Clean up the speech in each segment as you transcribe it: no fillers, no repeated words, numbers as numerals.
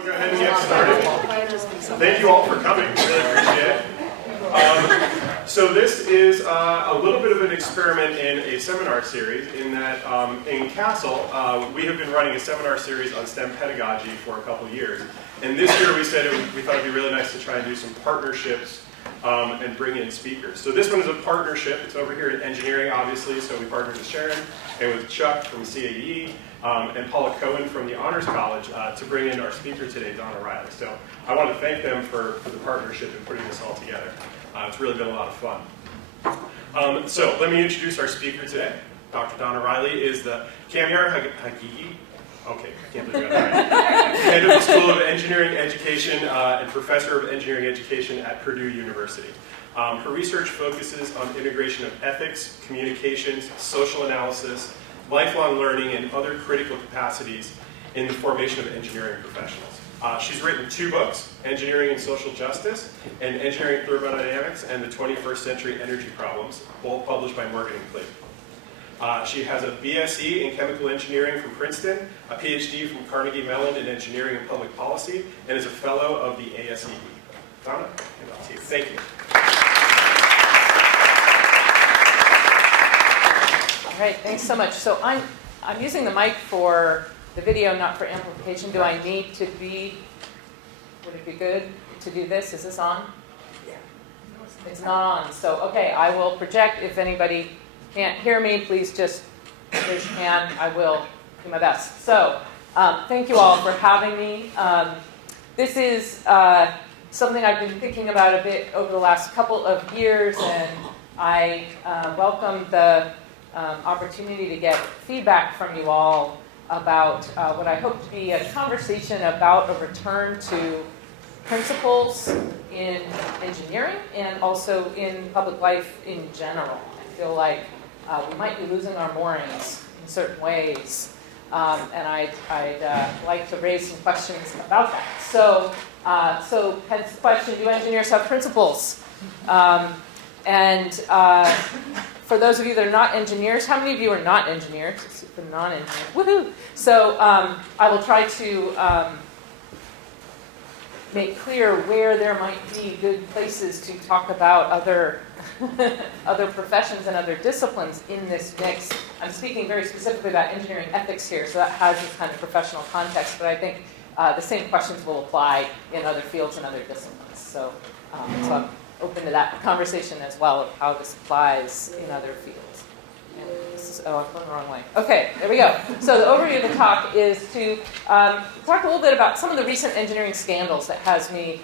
We'll go ahead and get started. Thank you all for coming. Really appreciate it. So this is a little bit of an experiment in a seminar series in that in Castle, we have been running a seminar series on STEM pedagogy for a couple of years. And this year we said we thought it'd be really nice to try and do some partnerships and bring in speakers. So this one is a partnership. It's over here in engineering, obviously. So we partnered with Sharon and with Chuck from CAE and Paula Cohen from the Honors College to bring in our speaker today, Donna Riley. So I want to thank them for the partnership and putting this all together. It's really been a lot of fun. So let me introduce our speaker today. Dr. Donna Riley is the Kamyar Hagigi. Okay, I can't believe I got that right. Head of the School of Engineering Education and Professor of Engineering Education at Purdue University. Her research focuses on integration of ethics, communications, social analysis, lifelong learning, and other critical capacities in the formation of engineering professionals. She's written 2 books, Engineering and Social Justice, and Engineering Thermodynamics and the 21st Century Energy Problems, both published by Morgan & Clayton. She has a BSc in Chemical Engineering from Princeton, a Ph.D. from Carnegie Mellon in Engineering and Public Policy, and is a Fellow of the ASCE. Donna, hand off to you. Thank you. All right, thanks so much. So I'm using the mic for the video, not for amplification. Do I need to be, would it be good to do this? Is this on? Yeah. It's not on. So, okay, I will project. If anybody can't hear me, please just raise your hand. I will do my best. So, thank you all for having me. This is something I've been thinking about a bit over the last couple of years, and I welcome the opportunity to get feedback from you all about what I hope to be a conversation about a return to principles in engineering and also in public life in general. I feel like we might be losing our moorings in certain ways, and I'd like to raise some questions about that. So hence the question, do engineers have principles? For those of you that are not engineers, how many of you are not engineers? For non-engineers, woohoo! So I will try to make clear where there might be good places to talk about other other professions and other disciplines in this mix. I'm speaking very specifically about engineering ethics here, so that has this kind of professional context, but I think the same questions will apply in other fields and other disciplines. So I'm open to that conversation as well of how this applies in other fields. And this is, I'm going the wrong way. Okay, there we go. So the overview of the talk is to talk a little bit about some of the recent engineering scandals that have me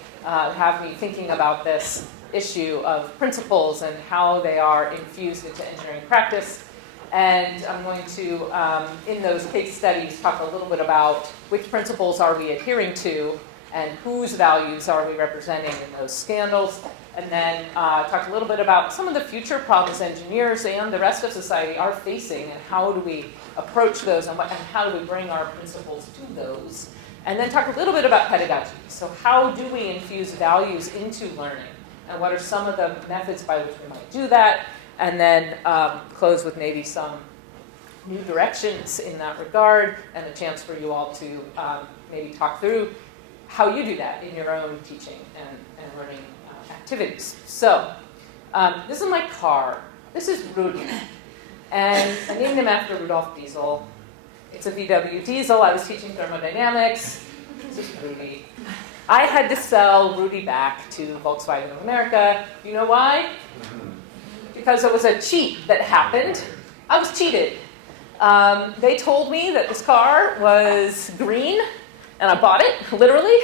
thinking about this issue of principles and how they are infused into engineering practice. And I'm going to, in those case studies, talk a little bit about which principles are we adhering to and whose values are we representing in those scandals. And then talk a little bit about some of the future problems engineers and the rest of society are facing and how do we approach those and how do we bring our principles to those. And then talk a little bit about pedagogy. So how do we infuse values into learning? And what are some of the methods by which we might do that? And then close with maybe some new directions in that regard and a chance for you all to maybe talk through how you do that in your own teaching and learning activities. So this is my car. This is Rudy. And I named him after Rudolf Diesel. It's a VW diesel. I was teaching thermodynamics. This is Rudy. I had to sell Rudy back to Volkswagen of America. You know why? Because it was a cheat that happened. I was cheated. They told me that this car was green, and I bought it, literally.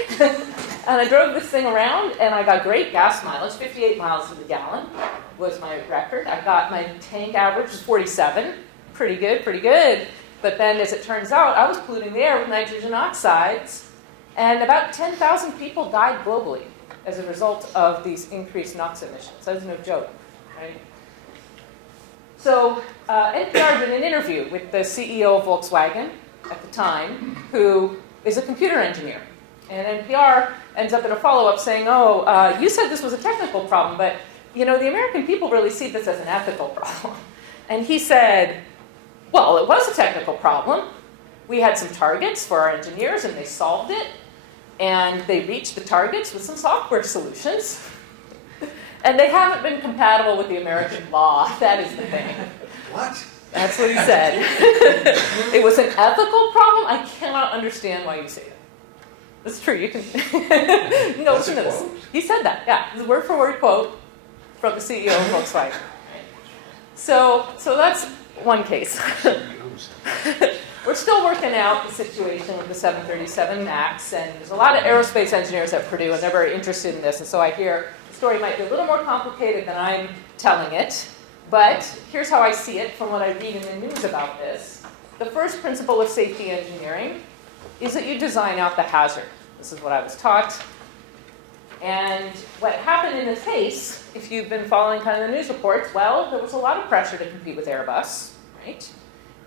And I drove this thing around, and I got great gas mileage. 58 miles to the gallon was my record. I got my tank average was 47. Pretty good, pretty good. But then, as it turns out, I was polluting the air with nitrogen oxides. And about 10,000 people died globally as a result of these increased NOx emissions. That's no joke, right? So NPR did an interview with the CEO of Volkswagen at the time, who is a computer engineer. And NPR ends up in a follow-up saying, you said this was a technical problem, but the American people really see this as an ethical problem. And he said, well, it was a technical problem. We had some targets for our engineers, and they solved it. And they reached the targets with some software solutions. And they haven't been compatible with the American law. That is the thing. What? That's what he said. It was an ethical problem. I cannot understand why you say that. That's true. You can no, listen to this. He said that. Yeah, it's a word for word quote from the CEO of Volkswagen. So that's one case. We're still working out the situation with the 737 MAX, and there's a lot of aerospace engineers at Purdue, and they're very interested in this. And so I hear the story might be a little more complicated than I'm telling it, but here's how I see it from what I read in the news about this. The first principle of safety engineering is that you design out the hazard. This is what I was taught. And what happened in this case, if you've been following kind of the news reports, well, there was a lot of pressure to compete with Airbus, right?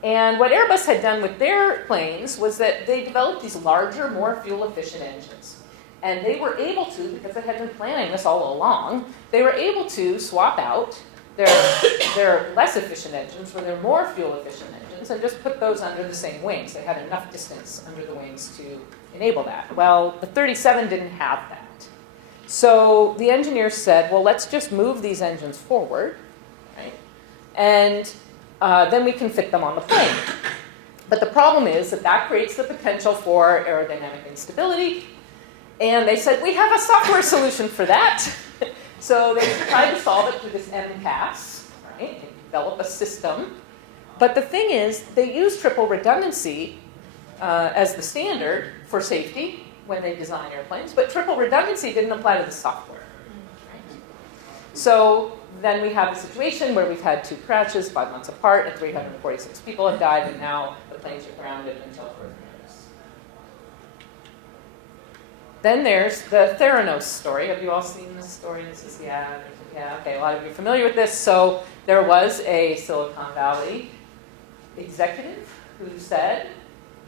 And what Airbus had done with their planes was that they developed these larger, more fuel-efficient engines. And they were able to, because they had been planning this all along, they were able to swap out their less efficient engines for their more fuel-efficient engines and just put those under the same wings. They had enough distance under the wings to enable that. Well, the 37 didn't have that. So the engineers said, well, let's just move these engines forward, right? And then we can fit them on the plane. But the problem is that creates the potential for aerodynamic instability. And they said, we have a software solution for that. So they tried to solve it through this MCAS, right? They develop a system. But the thing is, they use triple redundancy as the standard for safety when they design airplanes, but triple redundancy didn't apply to the software. Right? So then we have a situation where we've had 2 crashes 5 months apart, and 346 people have died, and now the planes are grounded until further notice. Then there's the TheraNo story. Have you all seen this story? This is, yeah, okay, a lot of you are familiar with this. So there was a Silicon Valley executive who said,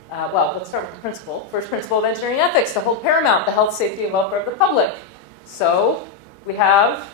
well, let's start with the principle. First principle of engineering ethics, to hold paramount the health, safety, and welfare of the public. So we have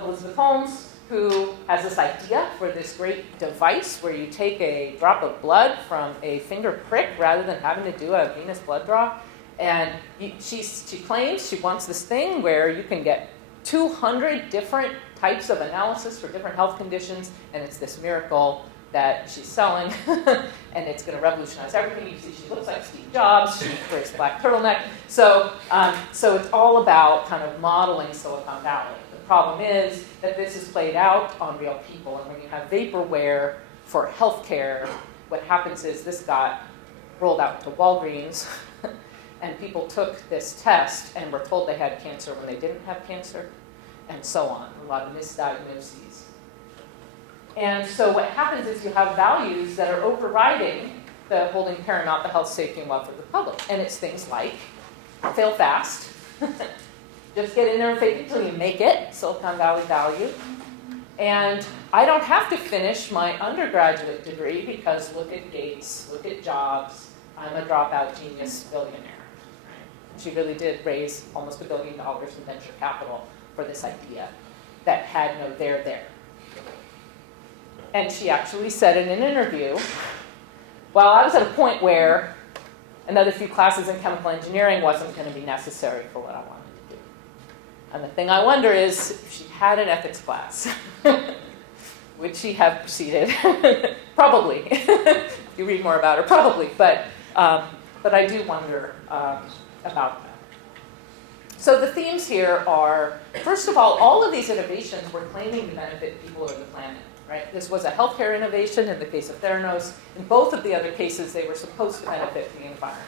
Elizabeth Holmes, who has this idea for this great device where you take a drop of blood from a finger prick rather than having to do a venous blood draw. And she claims she wants this thing where you can get 200 different types of analysis for different health conditions, and it's this miracle that she's selling, and it's going to revolutionize everything. You see, she looks like Steve Jobs. She wears a black turtleneck. So it's all about kind of modeling Silicon Valley. The problem is that this is played out on real people, and when you have vaporware for healthcare, what happens is this got rolled out to Walgreens, and people took this test and were told they had cancer when they didn't have cancer, and so on. A lot of misdiagnoses. And so what happens is you have values that are overriding the holding paramount the health, safety, and welfare of the public. And it's things like fail fast. Just get in there and fake it until you make it, Silicon Valley value. And I don't have to finish my undergraduate degree because look at Gates, look at Jobs. I'm a dropout genius billionaire. She really did raise almost $1 billion in venture capital for this idea that had no there. And she actually said in an interview, well, I was at a point where another few classes in chemical engineering wasn't going to be necessary for what I wanted to do. And the thing I wonder is, if she had an ethics class, would she have proceeded? Probably. If you read more about her, probably. But I do wonder about that. So the themes here are, first of all of these innovations were claiming to benefit people or the planet. Right? This was a healthcare innovation in the case of TheraNos. In both of the other cases, they were supposed to benefit the environment.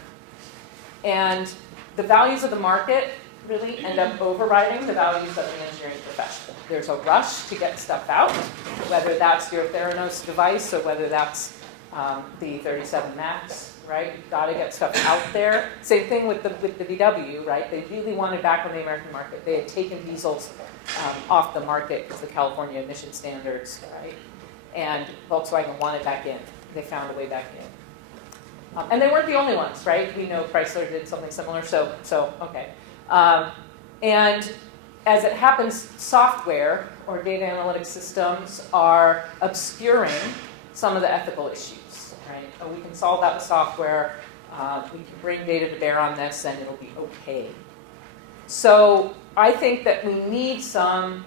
And the values of the market really end up overriding the values of the engineering profession. There's a rush to get stuff out, whether that's your TheraNos device or whether that's the 37 MAX, right? You've got to get stuff out there. Same thing with the VW, right? They really wanted back on the American market. They had taken diesels off the market because of the California emission standards, right? And Volkswagen wanted back in. They found a way back in. And they weren't the only ones, right? We know Chrysler did something similar, so okay. And as it happens, software or data analytics systems are obscuring some of the ethical issues, right? We can solve that with software. We can bring data to bear on this and it'll be okay. So I think that we need some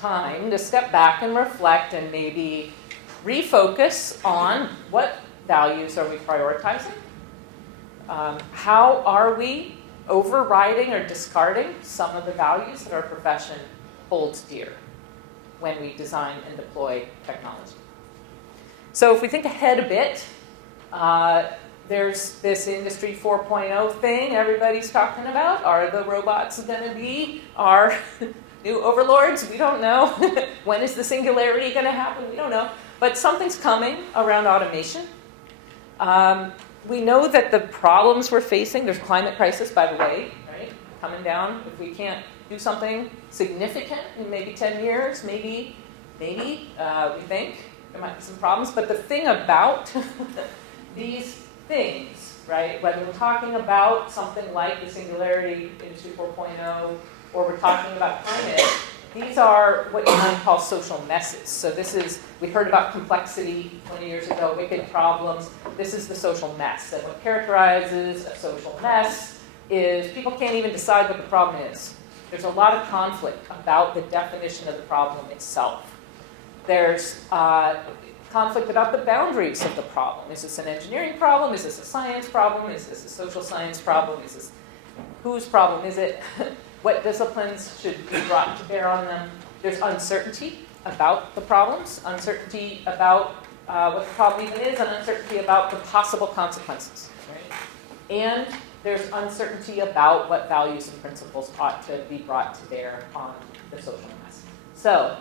time to step back and reflect and maybe refocus on what values are we prioritizing? How are we overriding or discarding some of the values that our profession holds dear when we design and deploy technology? So if we think ahead a bit, there's this Industry 4.0 thing everybody's talking about. Are the robots going to be our new overlords? We don't know. When is the singularity going to happen? We don't know. But something's coming around automation. We know that the problems we're facing, there's climate crisis, by the way, right? Coming down. If we can't do something significant in maybe 10 years, maybe we think there might be some problems. But the thing about these things, right, whether we're talking about something like the singularity, Industry 4.0, or we're talking about climate, these are what you might call social messes. So this is, we heard about complexity 20 years ago, wicked problems. This is the social mess. And what characterizes a social mess is people can't even decide what the problem is. There's a lot of conflict about the definition of the problem itself. There's conflict about the boundaries of the problem. Is this an engineering problem? Is this a science problem? Is this a social science problem? Is this, whose problem is it? What disciplines should be brought to bear on them? There's uncertainty about the problems, uncertainty about what the problem even is, and uncertainty about the possible consequences. Right? And there's uncertainty about what values and principles ought to be brought to bear on the social mess. So,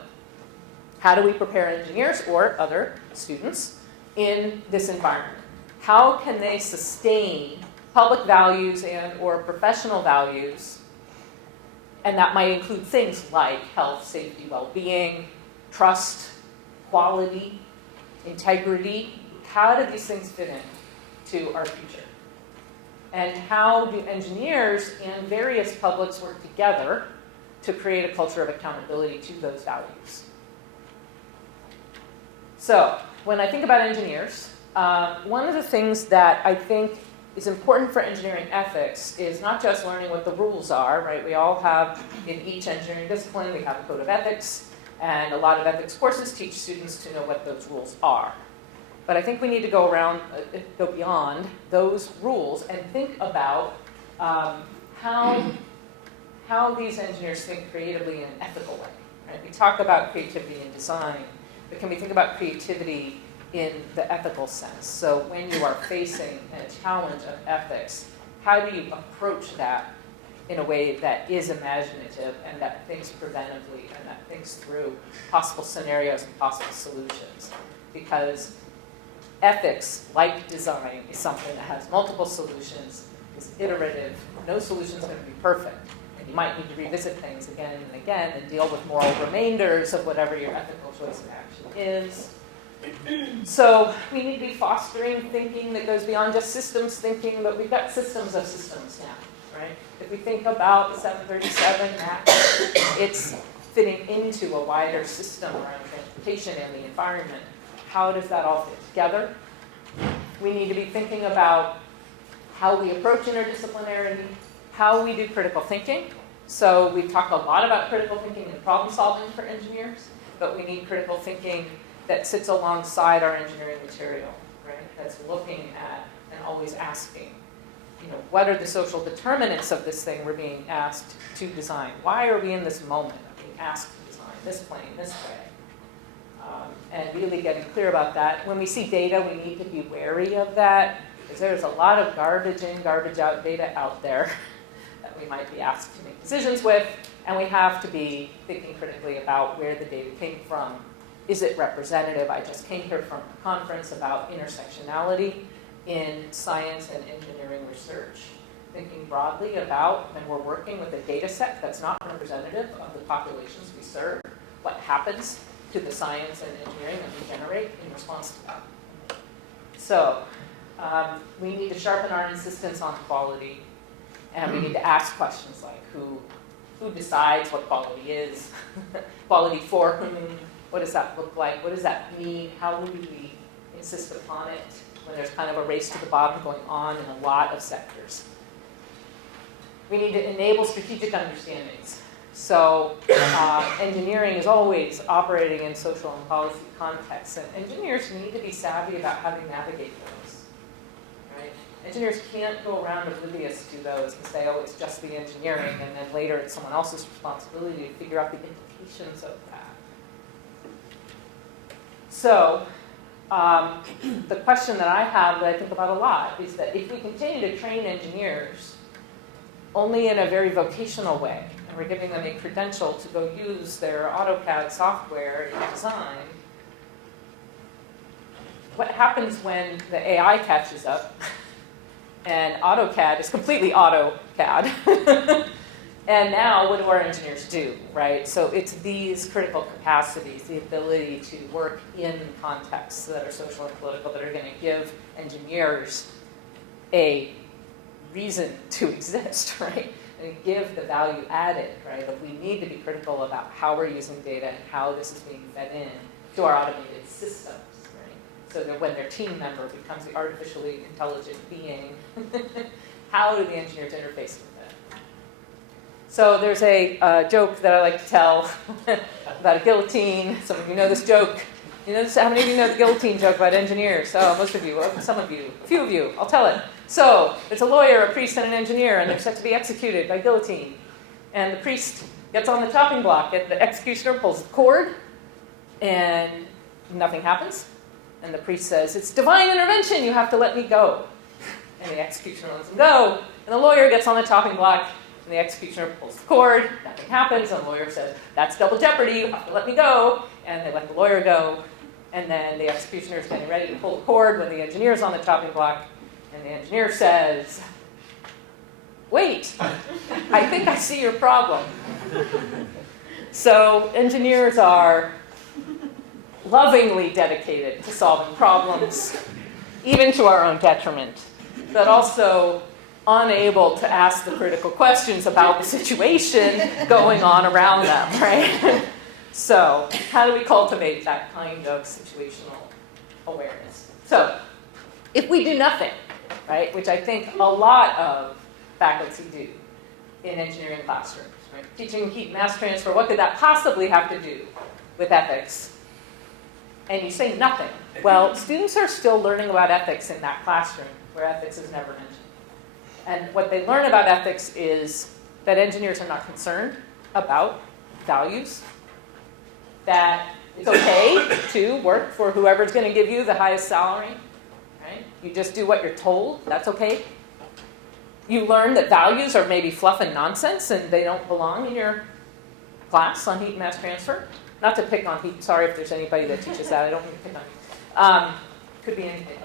how do we prepare engineers or other students in this environment? How can they sustain public values and or professional values? And that might include things like health, safety, well-being, trust, quality, integrity. How do these things fit into our future? And how do engineers and various publics work together to create a culture of accountability to those values? So, when I think about engineers, one of the things that I think is important for engineering ethics is not just learning what the rules are, right? We all have, in each engineering discipline, we have a code of ethics, and a lot of ethics courses teach students to know what those rules are. But I think we need to go beyond those rules and think about how these engineers think creatively in an ethical way. Right? We talk about creativity in design, but can we think about creativity in the ethical sense? So when you are facing a challenge of ethics, how do you approach that in a way that is imaginative and that thinks preventively and that thinks through possible scenarios and possible solutions? Because ethics, like design, is something that has multiple solutions, is iterative. No solution is going to be perfect. And you might need to revisit things again and again and deal with moral remainders of whatever your ethical choice of action is. So we need to be fostering thinking that goes beyond just systems thinking, but we've got systems of systems now, right? If we think about the 737 MAX, it's fitting into a wider system around transportation and the environment. How does that all fit together? We need to be thinking about how we approach interdisciplinarity, how we do critical thinking. So we've talked a lot about critical thinking and problem solving for engineers, but we need critical thinking that sits alongside our engineering material, right? That's looking at and always asking, what are the social determinants of this thing we're being asked to design? Why are we in this moment of being asked to design this plane this way? And really getting clear about that. When we see data, we need to be wary of that, because there's a lot of garbage in, garbage out data out there that we might be asked to make decisions with, and we have to be thinking critically about where the data came from. Is it representative? I just came here from a conference about intersectionality in science and engineering research. Thinking broadly about when we're working with a data set that's not representative of the populations we serve, what happens to the science and engineering that we generate in response to that. So we need to sharpen our insistence on quality, and we need to ask questions like who decides what quality is, quality for whom, what does that look like, what does that mean, how do we insist upon it, when there's kind of a race to the bottom going on in a lot of sectors. We need to enable strategic understandings. So engineering is always operating in social and policy contexts, and engineers need to be savvy about how to navigate those. Right? Engineers can't go around oblivious to those and say, oh, it's just the engineering, and then later it's someone else's responsibility to figure out the implications of that. So the question that I have that I think about a lot is that if we continue to train engineers only in a very vocational way, and we're giving them a credential to go use their AutoCAD software in design, what happens when the AI catches up and AutoCAD is completely AutoCAD? And now what do our engineers do, right? So it's these critical capacities, the ability to work in contexts that are social and political, that are going to give engineers a reason to exist, right? And give the value added, right? That we need to be critical about how we're using data and how this is being fed in to our automated systems, right? So that when their team member becomes the artificially intelligent being, how do the engineers interface with it? So there's a joke that I like to tell about a guillotine. Some of you know this joke. You know this, how many of you know the guillotine joke about engineers? Oh, most of you, some of you, a few of you. I'll tell it. So it's a lawyer, a priest, and an engineer, and they're set to be executed by guillotine. And the priest gets on the chopping block, and the executioner pulls the cord, and nothing happens. And the priest says, "It's divine intervention. You have to let me go." And the executioner lets him go. And the lawyer gets on the chopping block, and the executioner pulls the cord. Nothing happens. And the lawyer says, "That's double jeopardy. You have to let me go." And they let the lawyer go. And then the executioner is getting ready to pull the cord when the engineer is on the chopping block. And the engineer says, "Wait, I think I see your problem." So engineers are lovingly dedicated to solving problems, even to our own detriment, but also unable to ask the critical questions about the situation going on around them, right? So how do we cultivate that kind of situational awareness? So if we do nothing, right, which I think a lot of faculty do in engineering classrooms, right? Teaching heat mass transfer, what could that possibly have to do with ethics? And you say nothing. Well, students are still learning about ethics in that classroom where ethics is never mentioned. And what they learn about ethics is that engineers are not concerned about values, that it's okay to work for whoever's going to give you the highest salary, right? You just do what you're told. That's okay. You learn that values are maybe fluff and nonsense and they don't belong in your class on heat and mass transfer. Not to pick on heat. Sorry if there's anybody that teaches that. I don't mean to pick on. Could be anything.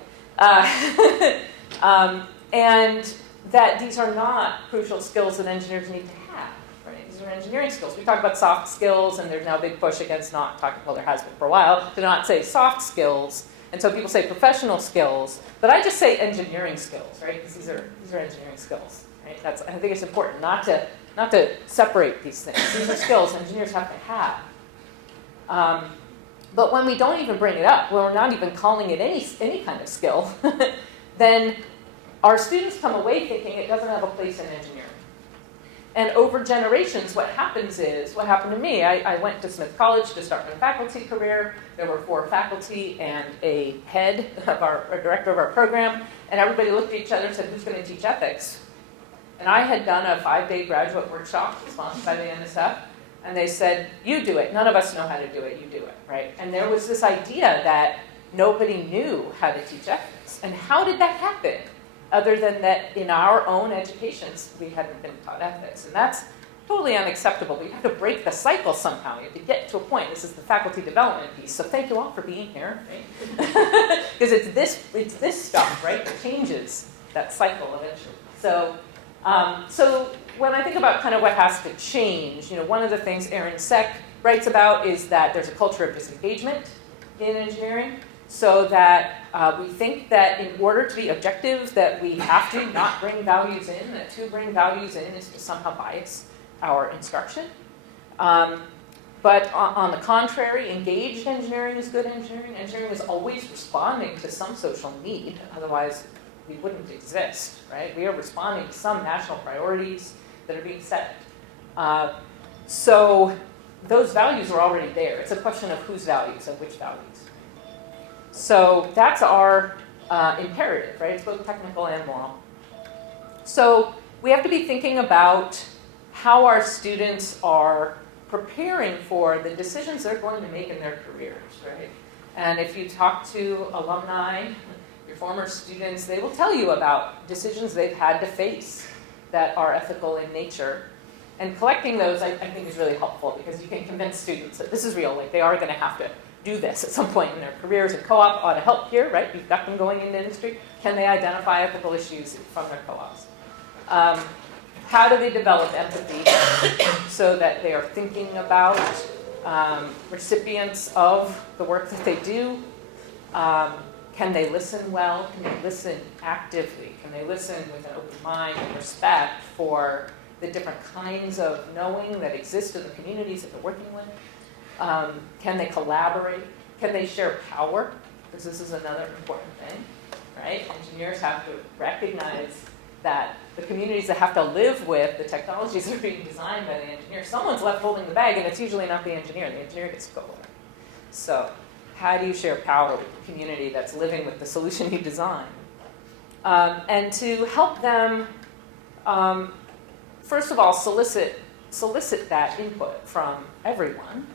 And that these are not crucial skills that engineers need to have. Right? These are engineering skills. We talk about soft skills, and there's now a big push against not talking, well, there has been for a while, to not say soft skills. And so people say professional skills, but I just say engineering skills, right? Because these are engineering skills, right? I think it's important not to separate these things. These are skills engineers have to have. But when we don't even bring it up, when we're not even calling it any kind of skill, then our students come away thinking it doesn't have a place in engineering. And over generations, what happens is, what happened to me, I went to Smith College to start my faculty career. There were 4 faculty and a head of a director of our program, and everybody looked at each other and said, "Who's going to teach ethics?" And I had done a 5-day graduate workshop sponsored by the NSF, and they said, "You do it. None of us know how to do it. You do it," right? And there was this idea that nobody knew how to teach ethics. And how did that happen? Other than that in our own educations, we hadn't been taught ethics. And that's totally unacceptable. But you have to break the cycle somehow. You have to get to a point. This is the faculty development piece. So thank you all for being here, right? Because it's this stuff, right, that changes that cycle eventually. So when I think about kind of what has to change, one of the things Aaron Seck writes about is that there's a culture of disengagement in engineering, so that we think that in order to be objective, that we have to not bring values in, that to bring values in is to somehow bias our instruction. But on the contrary, engaged engineering is good engineering. Engineering is always responding to some social need, otherwise we wouldn't exist, right? We are responding to some national priorities that are being set. So those values are already there. It's a question of whose values and which values. So that's our imperative, right? It's both technical and moral. So we have to be thinking about how our students are preparing for the decisions they're going to make in their careers, right? And if you talk to alumni, your former students, they will tell you about decisions they've had to face that are ethical in nature. And collecting those, I think, is really helpful because you can convince students that this is real, like they are going to have to do this at some point in their careers, and co-op ought to help here, right? You've got them going into industry. Can they identify ethical issues from their co-ops? How do they develop empathy so that they are thinking about recipients of the work that they do? Can they listen well? Can they listen actively? Can they listen with an open mind and respect for the different kinds of knowing that exist in the communities that they're working with? Can they collaborate? Can they share power? Because this is another important thing, right? Engineers have to recognize that the communities that have to live with the technologies that are being designed by the engineer, someone's left holding the bag, and it's usually not the engineer. The engineer gets to go with it. So how do you share power with the community that's living with the solution you design? And to help them, first of all, solicit that input from everyone,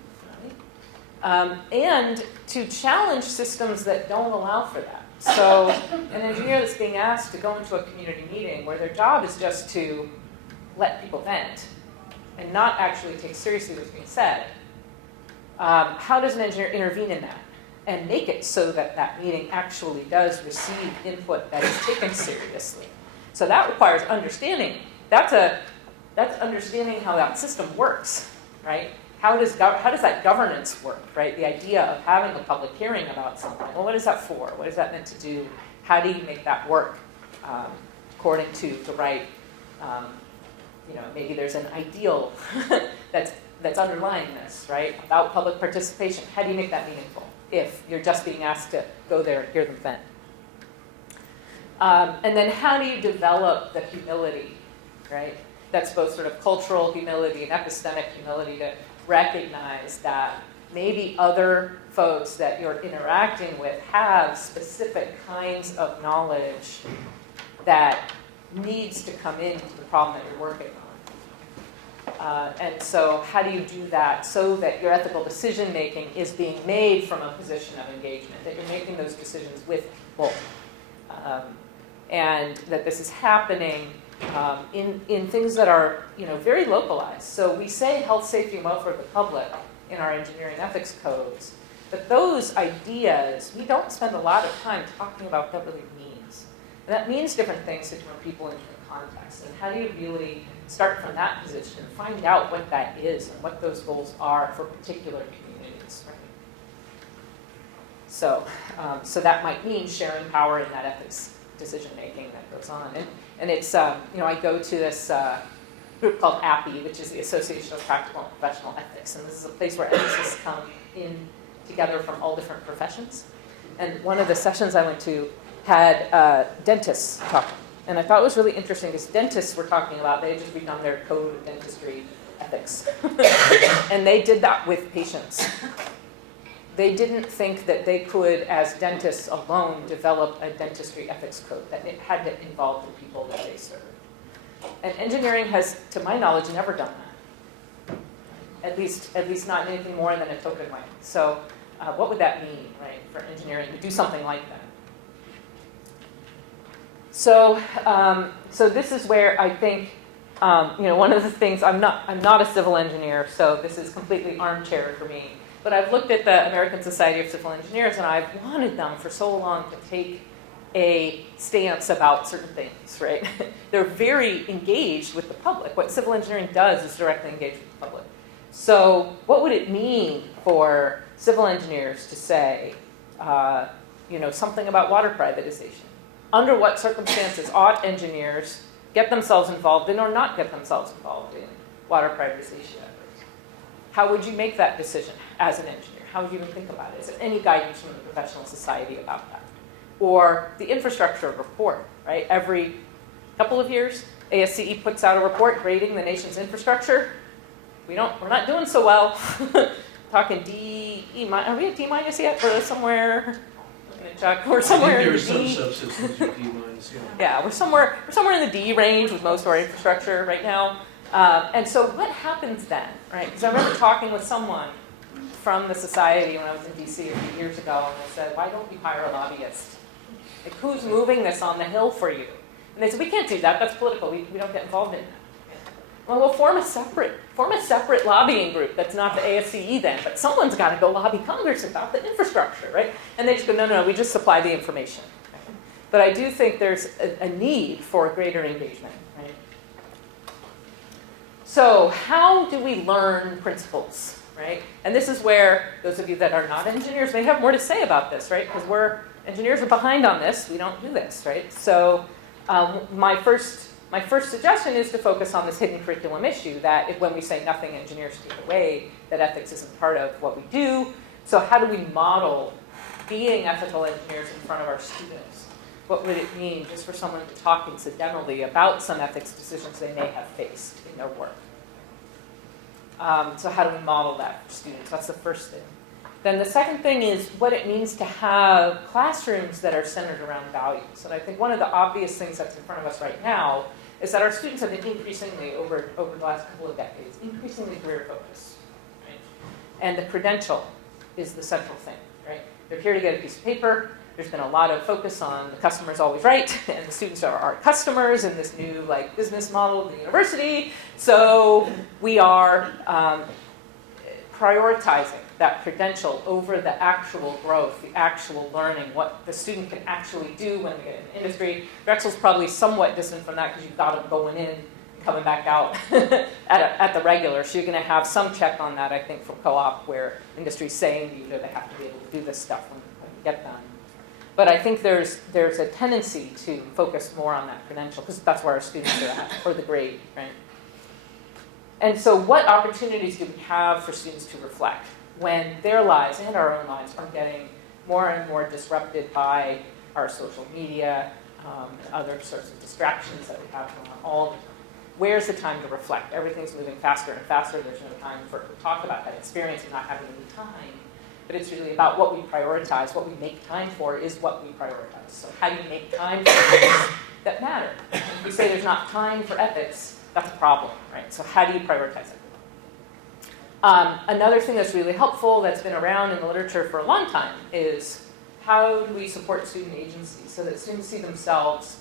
right? And to challenge systems that don't allow for that. So an engineer that's being asked to go into a community meeting where their job is just to let people vent and not actually take seriously what's being said, how does an engineer intervene in that and make it so that that meeting actually does receive input that is taken seriously? So that requires understanding. That's understanding how that system works, right? How does that governance work, right? The idea of having a public hearing about something. Well, what is that for? What is that meant to do? How do you make that work according to the right, maybe there's an ideal that's underlying this, right? About public participation. How do you make that meaningful if you're just being asked to go there and hear them vent? And then how do you develop the humility, right? That's both sort of cultural humility and epistemic humility to recognize that maybe other folks that you're interacting with have specific kinds of knowledge that needs to come into the problem that you're working on. And so how do you do that so that your ethical decision making is being made from a position of engagement, that you're making those decisions with people, and that this is happening in things that are very localized. So we say health, safety, and welfare of the public in our engineering ethics codes, but those ideas, we don't spend a lot of time talking about what that really means. And that means different things to different people in different contexts. And how do you really start from that position and find out what that is and what those goals are for particular communities, right? So that might mean sharing power in that ethics decision making that goes on. And it's, I go to this group called APPE, which is the Association of Practical and Professional Ethics. And this is a place where ethicists come in together from all different professions. And one of the sessions I went to had dentists talking. And I thought it was really interesting because dentists were talking about, they had just redone their code of dentistry ethics. And they did that with patients. They didn't think that they could, as dentists alone, develop a dentistry ethics code, that it had to involve the people that they serve. And engineering has, to my knowledge, never done that. At least not anything more than a token way. So what would that mean, right, for engineering to do something like that? So this is where I think, one of the things, I'm not a civil engineer, so this is completely armchair for me. But I've looked at the American Society of Civil Engineers, and I've wanted them for so long to take a stance about certain things, right? They're very engaged with the public. What civil engineering does is directly engage with the public. So what would it mean for civil engineers to say, something about water privatization? Under what circumstances ought engineers get themselves involved in or not get themselves involved in water privatization efforts? How would you make that decision as an engineer? How would you even think about it? Is there any guidance from the professional society about that? Or the infrastructure report, right? Every couple of years, ASCE puts out a report grading the nation's infrastructure. We're not doing so well. Talking D, E, are we at D minus yet? We're somewhere, I'm gonna check. We're somewhere in the D. There are some subsystems with D minus, yeah. Yeah, we're somewhere in the D range with most of our infrastructure right now. And so what happens then, right? Because I remember talking with someone from the society when I was in DC a few years ago, and they said, why don't you hire a lobbyist? Like, who's moving this on the Hill for you? And they said, we can't do that. That's political. We don't get involved in that. Well, we'll form a separate lobbying group that's not the ASCE then, but someone's got to go lobby Congress about the infrastructure, right? And they just go, no, we just supply the information. But I do think there's a need for greater engagement, right? So how do we learn principles, right? And this is where those of you that are not engineers may have more to say about this, right? Because engineers are behind on this. We don't do this, right? So my first suggestion is to focus on this hidden curriculum issue that when we say nothing engineers take away, that ethics isn't part of what we do. So how do we model being ethical engineers in front of our students? What would it mean just for someone to talk incidentally about some ethics decisions they may have faced in their work? So how do we model that for students? That's the first thing. Then the second thing is what it means to have classrooms that are centered around values. And I think one of the obvious things that's in front of us right now is that our students have been increasingly, over the last couple of decades, increasingly career focused. Right? And the credential is the central thing. Right? They're here to get a piece of paper. There's been a lot of focus on the customer's always right, and the students are our customers in this new business model of the university. So we are prioritizing that credential over the actual growth, the actual learning, what the student can actually do when they get in the industry. Drexel's probably somewhat distant from that because you've got them going in, coming back out at the regular. So you're going to have some check on that, I think, from co-op, where industry's saying they have to be able to do this stuff when you get them. But I think there's a tendency to focus more on that credential because that's where our students are at, or the grade, right? And so what opportunities do we have for students to reflect when their lives and our own lives are getting more and more disrupted by our social media and other sorts of distractions that we have going on all the time? Where's the time to reflect? Everything's moving faster and faster. There's no time to talk about that experience and not having any time. But it's really about what we prioritize. What we make time for is what we prioritize. So how do you make time for things that matter? If we say there's not time for ethics, that's a problem, right? So how do you prioritize it? Another thing that's really helpful that's been around in the literature for a long time is how do we support student agency so that students see themselves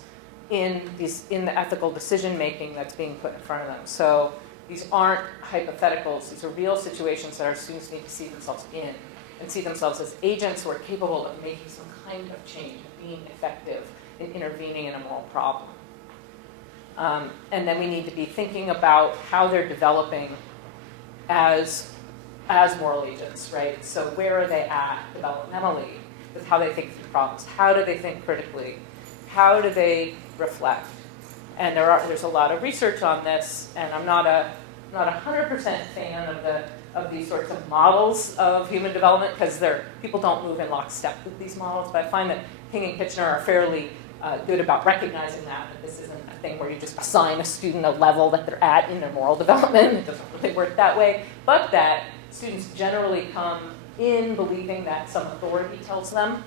in the ethical decision making that's being put in front of them. So these aren't hypotheticals. These are real situations that our students need to see themselves in and see themselves as agents who are capable of making some kind of change, of being effective in intervening in a moral problem. And then we need to be thinking about how they're developing as moral agents, right? So where are they at developmentally with how they think through problems? How do they think critically? How do they reflect? And there's a lot of research on this, and I'm not a 100% fan of these sorts of models of human development because people don't move in lockstep with these models. But I find that King and Kitchener are fairly good about recognizing that this isn't a thing where you just assign a student a level that they're at in their moral development. It doesn't really work that way. But that students generally come in believing that some authority tells them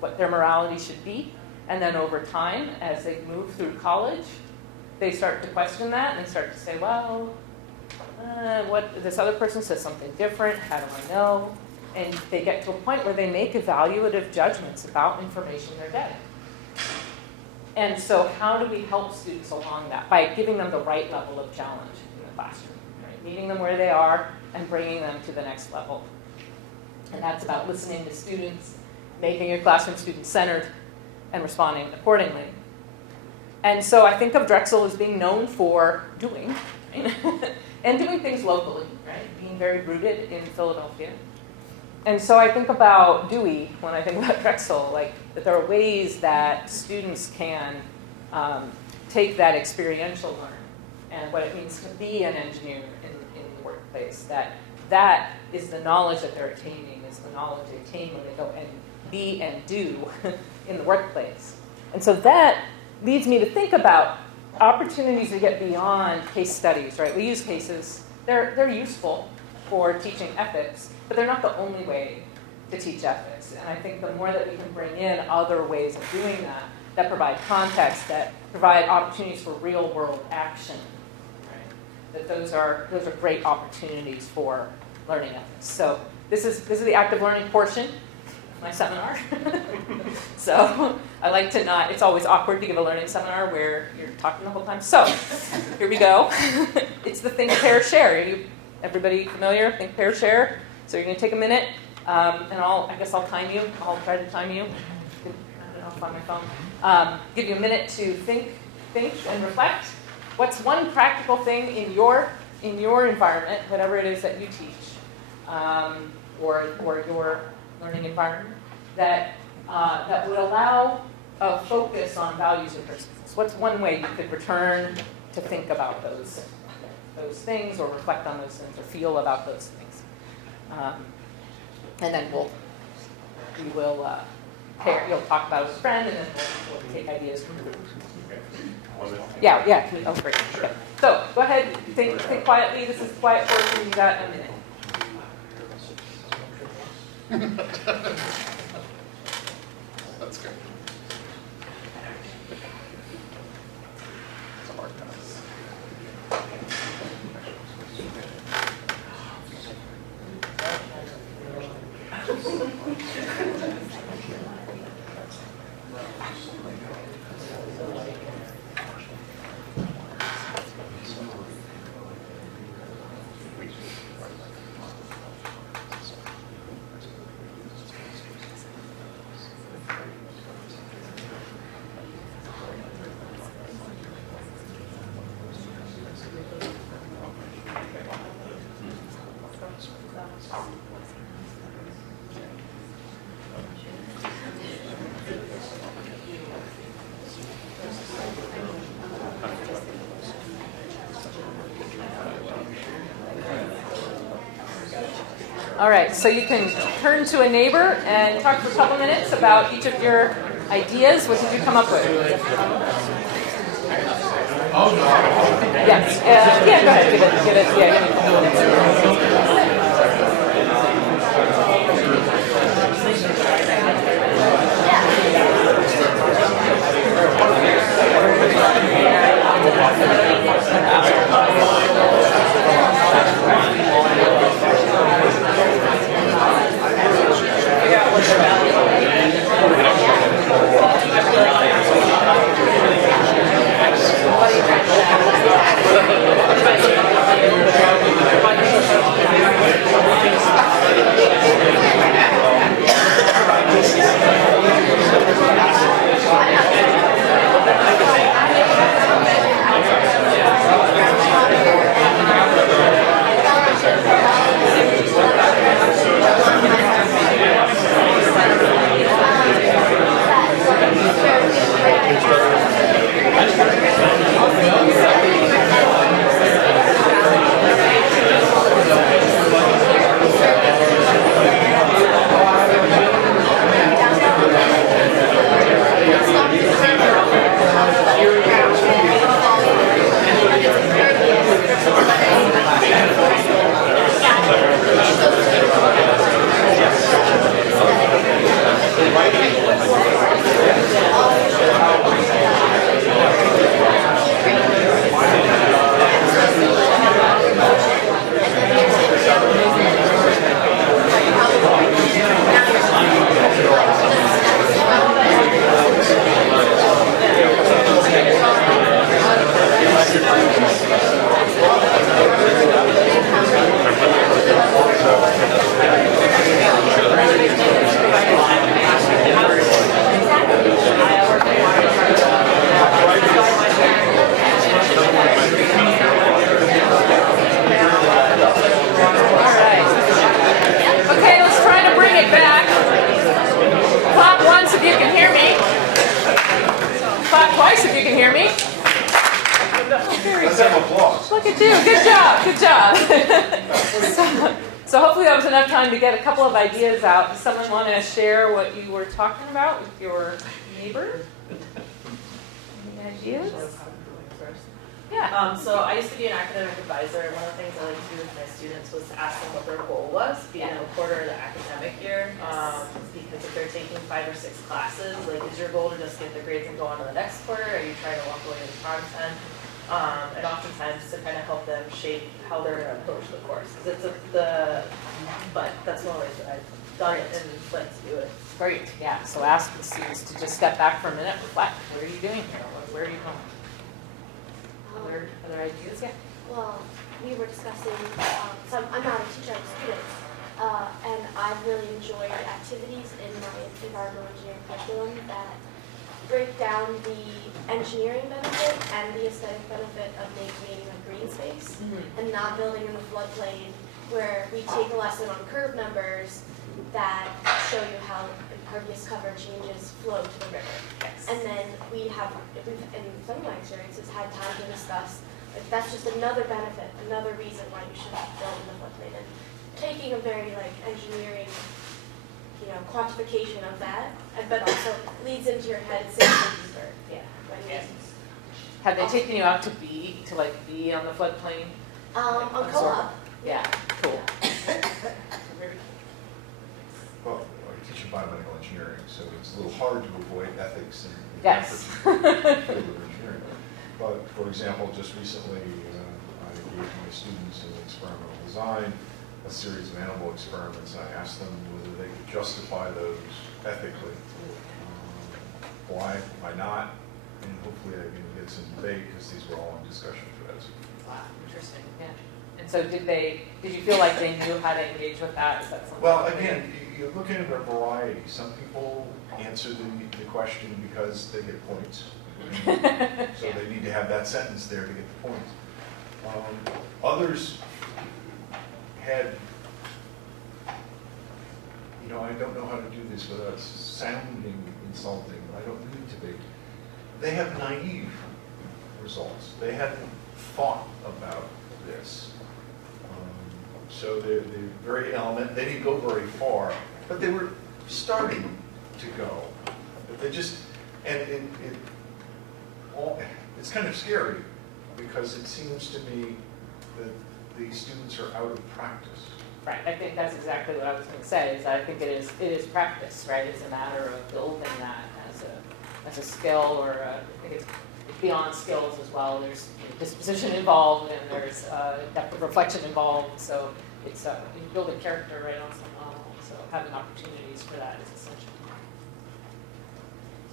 what their morality should be. And then over time, as they move through college, they start to question that and they start to say, well, what this other person says something different. How do I know? And they get to a point where they make evaluative judgments about information they're getting. And so how do we help students along that? By giving them the right level of challenge in the classroom, right? Meeting them where they are and bringing them to the next level. And that's about listening to students, making your classroom student-centered, and responding accordingly. And so I think of Drexel as being known for doing, right? And doing things locally, right? Being very rooted in Philadelphia. And so I think about Dewey when I think about Drexel, that there are ways that students can take that experiential learning and what it means to be an engineer in the workplace, that that is the knowledge that they're attaining, is the knowledge they attain when they go and be and do in the workplace. And so that leads me to think about opportunities to get beyond case studies, right? We use cases. They're useful for teaching ethics, but they're not the only way to teach ethics. And I think the more that we can bring in other ways of doing that, that provide context, that provide opportunities for real-world action, right? That those are great opportunities for learning ethics. So this is the active learning portion of my seminar. So I like to not, it's always awkward to give a learning seminar where you're talking the whole time. So here we go. It's the think, pair, share. Are you, everybody familiar? Think, pair, share. So you're going to take a minute, and I guess I'll time you. I'll try to time you. I don't know if I'm on my phone. Give you a minute to think and reflect. What's one practical thing in your environment, whatever it is that you teach, or your learning environment, that would allow a focus on values and principles? What's one way you could return to think about those things, or reflect on those things, or feel about those things? And then we will pair. You'll talk about it with a friend, and then we'll take ideas from the group. Yeah. Oh, great. Sure. So go ahead, think quietly. This is quiet portion. You got a minute. That's good. It's a hard pass. All right, so you can turn to a neighbor and talk for a couple minutes about each of your ideas. What did you come up with? Yes. Yeah, go ahead. Give it. Yeah, give me a couple minutes. Twice if you can hear me. Very Let's have applause. Look at you. Good job. So hopefully that was enough time to get a couple of ideas out. Does someone want to share what you were talking about with your neighbor? Any ideas? Yeah. So I used to be an academic advisor, and one of the things I like to do with my students was to ask them what their goal was, being a quarter of the academic year. Because if they're taking 5 or 6 classes, like, is your goal to just get the grades and go on to the next quarter? Are you trying to walk away with content? And oftentimes to kind of help them shape how they're going to approach the course. Because but that's one of the ways that I've done it and like to do it. Great. Yeah. So ask the students to just step back for a minute, reflect. What are you doing here? Where are you going? Other ideas? Yeah. Well, we were discussing, so I'm not a teacher, I'm a student, and I've really enjoyed activities in my environmental engineering curriculum that break down the engineering benefit and the aesthetic benefit of maintaining a green space and not building in the floodplain, where we take a lesson on curve numbers that show you how impervious cover changes flow to the river. And then we've, in some of my experiences, had time to discuss, like, that's just another benefit, another reason why you should build in the floodplain. And taking a very, like, engineering, quantification of that, but also leads into your head sinking deeper. Yeah. Have they taken you out to be on the floodplain? On co-op. Yeah. Cool. Well, I teach biomedical engineering, so it's a little hard to avoid ethics and Yes. field of engineering. But for example, just recently, I gave my students in experimental design a series of animal experiments. I asked them whether they could justify those ethically. Why not? And hopefully I can get some debate, because these were all in discussion threads. Wow, interesting. Yeah. And so did you feel like they knew how to engage with that? Is that something? Well, again, you're looking at a variety. Some people answer the question because they get points. So they need to have that sentence there to get the points. Others had, I don't know how to do this without sounding insulting. I don't need to be. They have naive results. They hadn't thought about this. So they're very they didn't go very far, but they were starting to go. But they just, it's kind of scary, because it seems to me that the students are out of practice. Right. I think that's exactly what I was going to say. Is I think it is practice, right? It's a matter of building that as a skill, or I think it's beyond skills as well. There's disposition involved, and there's depth of reflection involved. So it's you build a character right on some level. So having opportunities for that is essential.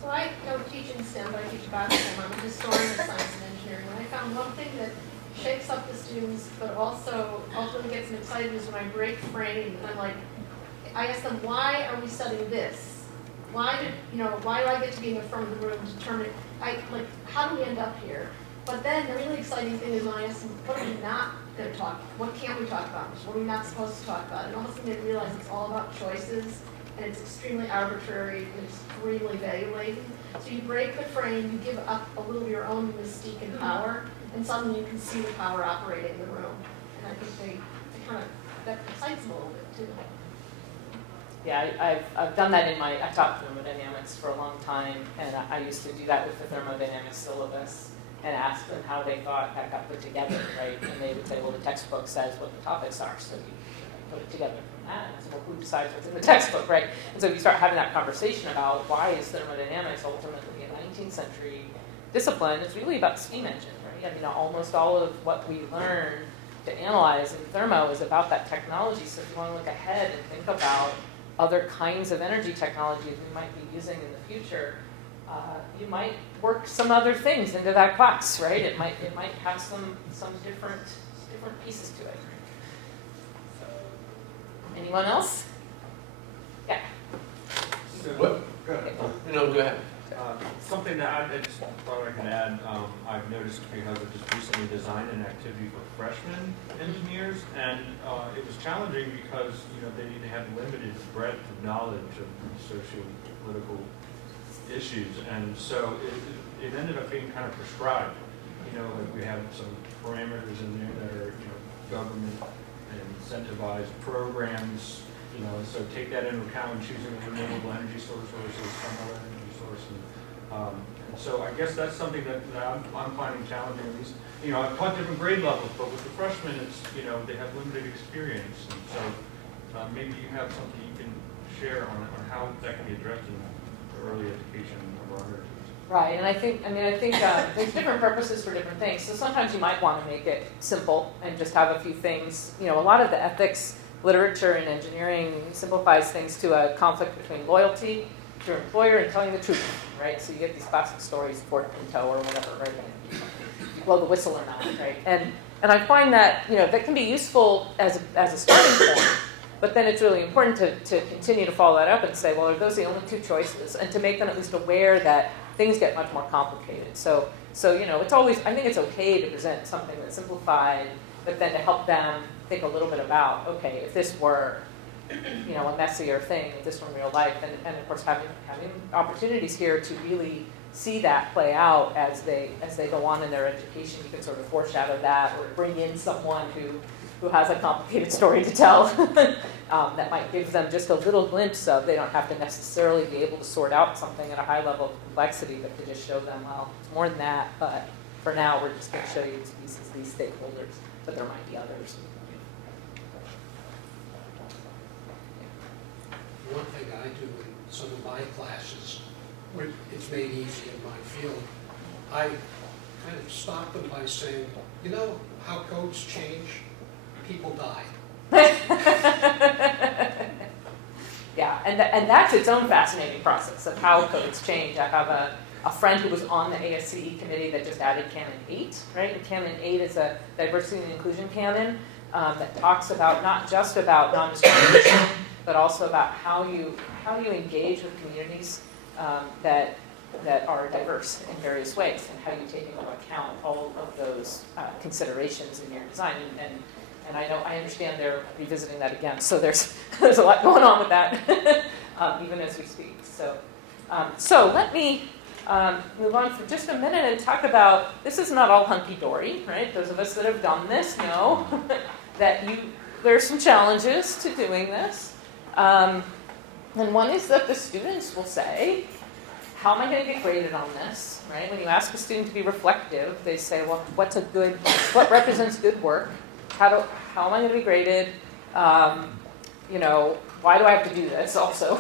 So I don't teach in STEM, but I teach about STEM. I'm a historian of science and engineering. And I found one thing that shakes up the students, but also ultimately gets them excited, is when I break frame. And I'm like, I ask them, why are we studying this? Why do I get to be in the front of the room to determine, how do we end up here? But then the really exciting thing is when I ask them, what are we not going to talk about? What can't we talk about? What are we not supposed to talk about? And almost they realize it's all about choices, and it's extremely arbitrary and extremely value-laden. So you break the frame, you give up a little of your own mystique and power, and suddenly you can see the power operating in the room. And I think that excites them a little bit too. Yeah, I've done that I taught thermodynamics for a long time, and I used to do that with the thermodynamics syllabus and ask them how they thought that got put together, right? And they would say, well, the textbook says what the topics are, so you put it together from that. And I said, well, who decides what's in the textbook, right? And so you start having that conversation about why is thermodynamics ultimately a 19th century discipline. It's really about the steam engine, right? I mean, almost all of what we learn to analyze in thermo is about that technology. So if you want to look ahead and think about other kinds of energy technologies we might be using in the future, you might work some other things into that class, right? It might have some different pieces to it. So, anyone else? Yeah. What? Go ahead. No, go ahead. Something that I just thought I can add, I've noticed because I just recently designed an activity for freshman engineers, and it was challenging because they have limited breadth of knowledge of socio-political issues, and so it ended up being kind of prescribed. Like we have some parameters in there that are government and incentivize programs, so take that into account when choosing a renewable energy source versus some other energy source. And so I guess that's something that I'm finding challenging. At least, I've taught different grade levels, but with the freshmen, it's, they have limited experience. And so maybe you have something you can share on how that can be addressed in the early education of our undergraduates. Right, and I think there's different purposes for different things. So sometimes you might want to make it simple and just have a few things. A lot of the ethics literature in engineering simplifies things to a conflict between loyalty to your employer and telling the truth, right? So you get these classic stories, Fort Pinto or whatever, right? Blow the whistle or not, right? And I find that, that can be useful as a starting point, but then it's really important to continue to follow that up and say, well, are those the only two choices? And to make them at least aware that things get much more complicated. So it's always, I think it's okay to present something that's simplified, but then to help them think a little bit about, okay, if this were, a messier thing, if this were real life, and of course having opportunities here to really see that play out as they go on in their education. You can sort of foreshadow that or bring in someone who has a complicated story to tell that might give them just a little glimpse of, they don't have to necessarily be able to sort out something at a high level of complexity, but to just show them, well, it's more than that, but for now we're just going to show you these pieces, these stakeholders, but there might be others. One thing I do in some of my classes, where it's made easy in my field, I kind of stop them by saying, you know how codes change? People die. Yeah, and that's its own fascinating process of how codes change. I have a friend who was on the ASCE committee that just added Canon 8, right? And Canon 8 is a diversity and inclusion canon that talks about not just about non-discrimination, but also about how you engage with communities that are diverse in various ways, and how you take into account all of those considerations in your design. And I understand they're revisiting that again. So there's a lot going on with that, even as we speak. So let me move on for just a minute and talk about, this is not all hunky-dory, right? Those of us that have done this know that there's some challenges to doing this. And one is that the students will say, how am I going to get graded on this, right? When you ask a student to be reflective, they say, well, what represents good work? How am I going to be graded? Why do I have to do this also?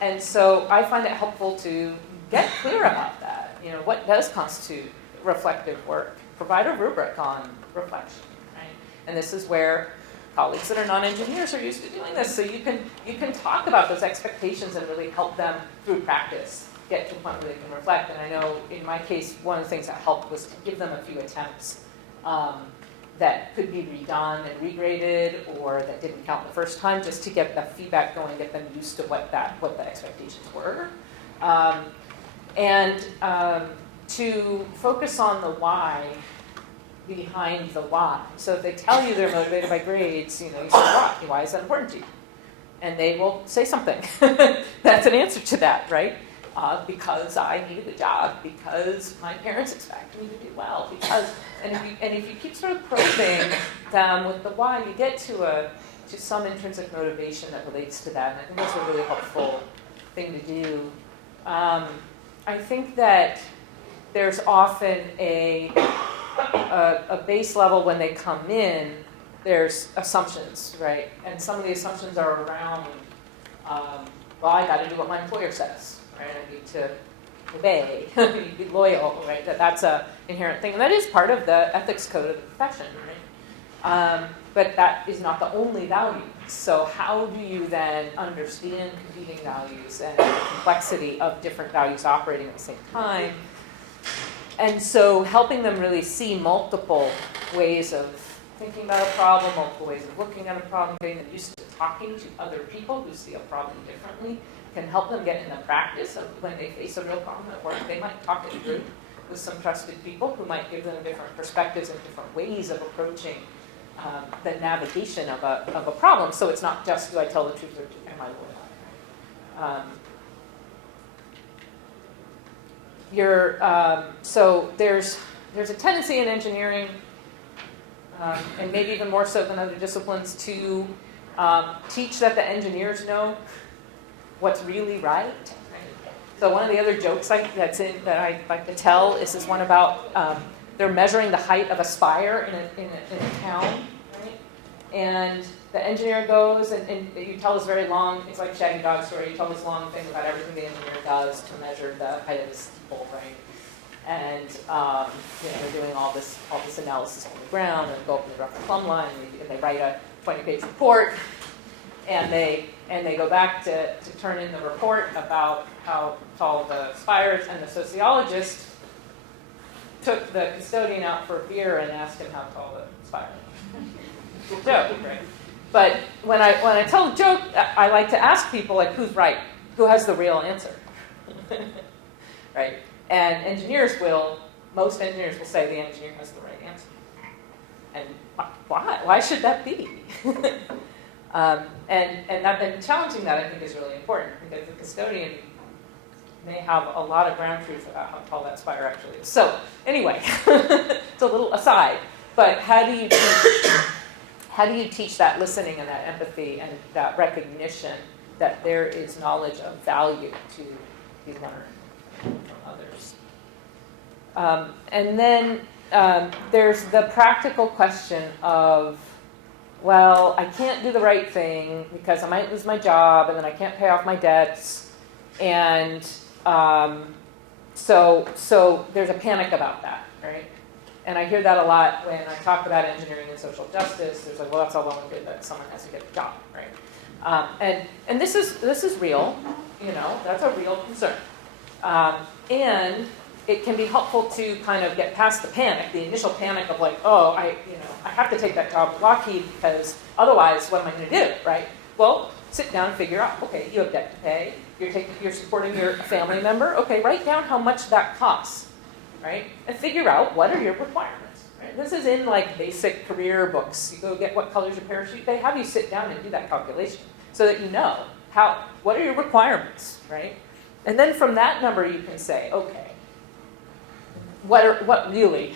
And so I find it helpful to get clear about that. What does constitute reflective work? Provide a rubric on reflection, right? And this is where colleagues that are non-engineers are used to doing this. So you can talk about those expectations and really help them through practice get to a point where they can reflect. And I know in my case, one of the things that helped was to give them a few attempts that could be redone and regraded, or that didn't count the first time, just to get the feedback going, get them used to what the expectations were. And to focus on the why behind the why. So if they tell you they're motivated by grades, you say, why is that important to you? And they will say something. That's an answer to that, right? Because I need the job, because my parents expect me to do well, and if you keep sort of probing them with the why, you get to some intrinsic motivation that relates to that, and I think that's a really helpful thing to do. I think that there's often a base level when they come in. There's assumptions, right? And some of the assumptions are around, I got to do what my employer says. Right? I need to obey, I need to be loyal, right? That's an inherent thing. And that is part of the ethics code of the profession, right? But that is not the only value. So how do you then understand competing values and the complexity of different values operating at the same time? And so helping them really see multiple ways of thinking about a problem, multiple ways of looking at a problem, getting them used to talking to other people who see a problem differently, can help them get in the practice of when they face a real problem at work. They might talk it through with some trusted people who might give them different perspectives and different ways of approaching the navigation of a problem. So it's not just, do I tell the truth or am I loyal? So there's a tendency in engineering, and maybe even more so than other disciplines, to teach that the engineers know what's really right. So one of the other jokes that I like to tell is this one about they're measuring the height of a spire in a town, right? And the engineer goes and you tell this very long, it's like a Shaggy Dog story, you tell this long thing about everything the engineer does to measure the height of the steeple, right? And they're doing all this analysis on the ground, and go up and they rough the plumb line, and they write a 20-page report, and they go back to turn in the report about how tall the spires, and the sociologist took the custodian out for a beer and asked him how tall the spire was. Joke, right? But when I tell the joke, I like to ask people, like, who's right? Who has the real answer? Right? And most engineers will say the engineer has the right answer. And why? Why should that be? And challenging that, I think, is really important, because the custodian may have a lot of ground truth about how tall that spire actually is. So anyway, it's a little aside, but how do you teach that listening and that empathy and that recognition that there is knowledge of value to be learned from others? And then there's the practical question of, well, I can't do the right thing because I might lose my job, and then I can't pay off my debts, and so there's a panic about that, right? And I hear that a lot when I talk about engineering and social justice. There's like, well, that's all well and good that someone has to get a job, right? And this is real, that's a real concern. And it can be helpful to kind of get past the panic, the initial panic of like, oh, I have to take that job at Lockheed because otherwise, what am I going to do, right? Well, sit down and figure out, okay, you have debt to pay, you're supporting your family member, okay, write down how much that costs, right? And figure out what are your requirements, right? This is in like basic career books. You go get what color's your parachute, they have you sit down and do that calculation so that you know what are your requirements, right? And then from that number you can say, okay, what really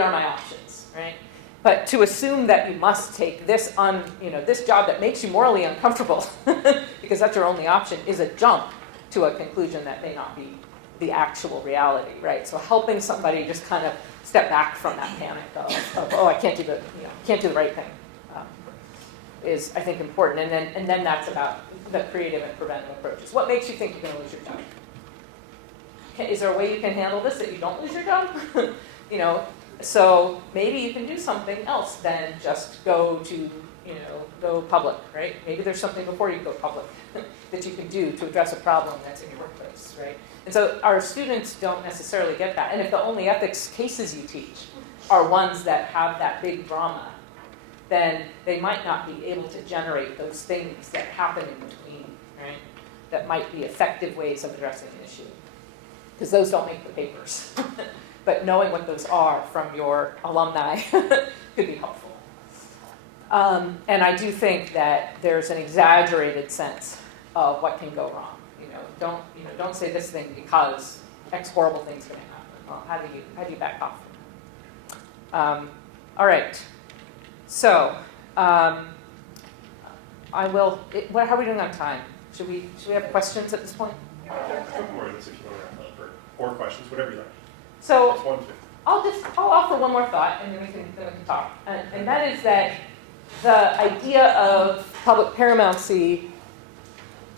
are my options, right? But to assume that you must take this job that makes you morally uncomfortable because that's your only option is a jump to a conclusion that may not be the actual reality, right? So helping somebody just kind of step back from that panic of oh, I can't do the right thing is, I think, important. And then that's about the creative and preventive approaches. What makes you think you're going to lose your job? Is there a way you can handle this that you don't lose your job? So maybe you can do something else than just go public, right? Maybe there's something before you go public that you can do to address a problem that's in your workplace, right? And so our students don't necessarily get that. And if the only ethics cases you teach are ones that have that big drama, then they might not be able to generate those things that happen in between, right? That might be effective ways of addressing an issue. Because those don't make the papers. But knowing what those are from your alumni could be helpful. And I do think that there's an exaggerated sense of what can go wrong. Don't say this thing because X horrible thing's going to happen. Well, how do you back off from that? All right. So how are we doing on time? Should we have questions at this point? Yeah, a couple more of this if you want to wrap up, or questions, whatever you like. So That's one thing. I'll offer one more thought, and then we can talk. And that is that the idea of public paramountcy,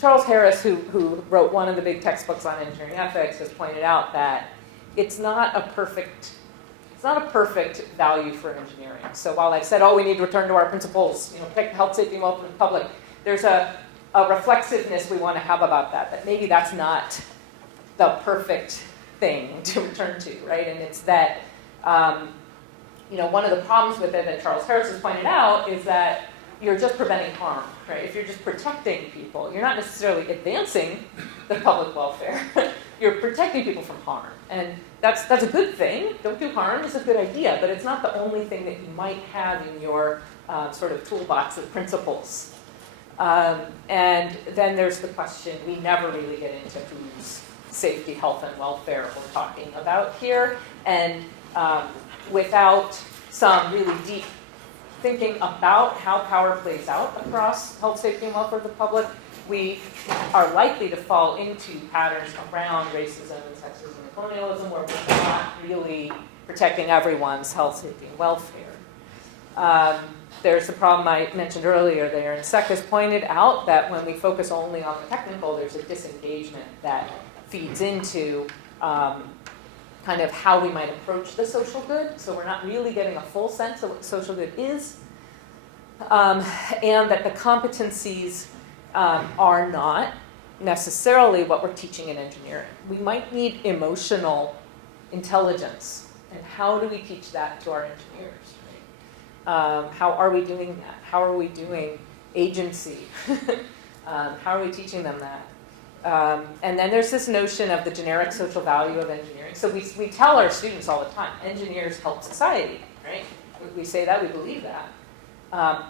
Charles Harris, who wrote one of the big textbooks on engineering ethics, has pointed out that it's not a perfect value for engineering. So while I've said, we need to return to our principles, protect health, safety, and welfare of the public, there's a reflexiveness we want to have about that. That maybe that's not the perfect thing to return to, right? And it's that, one of the problems with it that Charles Harris has pointed out is that you're just preventing harm, right? If you're just protecting people, you're not necessarily advancing the public welfare. You're protecting people from harm. And that's a good thing. Don't do harm is a good idea, but it's not the only thing that you might have in your sort of toolbox of principles. And then there's the question, we never really get into whose safety, health, and welfare we're talking about here. And without some really deep thinking about how power plays out across health, safety, and welfare of the public, we are likely to fall into patterns around racism and sexism and colonialism where we're not really protecting everyone's health, safety, and welfare. There's the problem I mentioned earlier there, and Sek has pointed out that when we focus only on the technical, there's a disengagement that feeds into kind of how we might approach the social good. So we're not really getting a full sense of what social good is, and that the competencies are not necessarily what we're teaching in engineering. We might need emotional intelligence, and how do we teach that to our engineers? How are we doing that? How are we doing agency? How are we teaching them that? And then there's this notion of the generic social value of engineering. So we tell our students all the time, engineers help society, right? We say that, we believe that.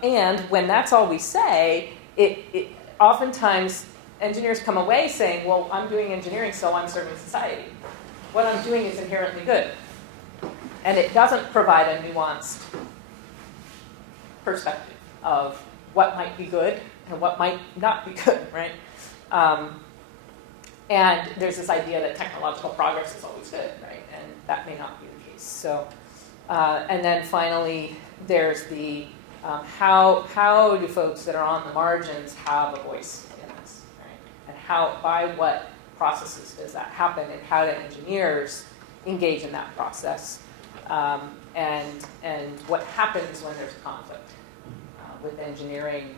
And when that's all we say, it oftentimes engineers come away saying, well, I'm doing engineering, so I'm serving society. What I'm doing is inherently good. And it doesn't provide a nuanced perspective of what might be good and what might not be good, right? And there's this idea that technological progress is always good, right? And that may not be the case. So, and then finally, there's the how do folks that are on the margins have a voice in this, right? And how, by what processes does that happen, and how do engineers engage in that process? And what happens when there's conflict with engineering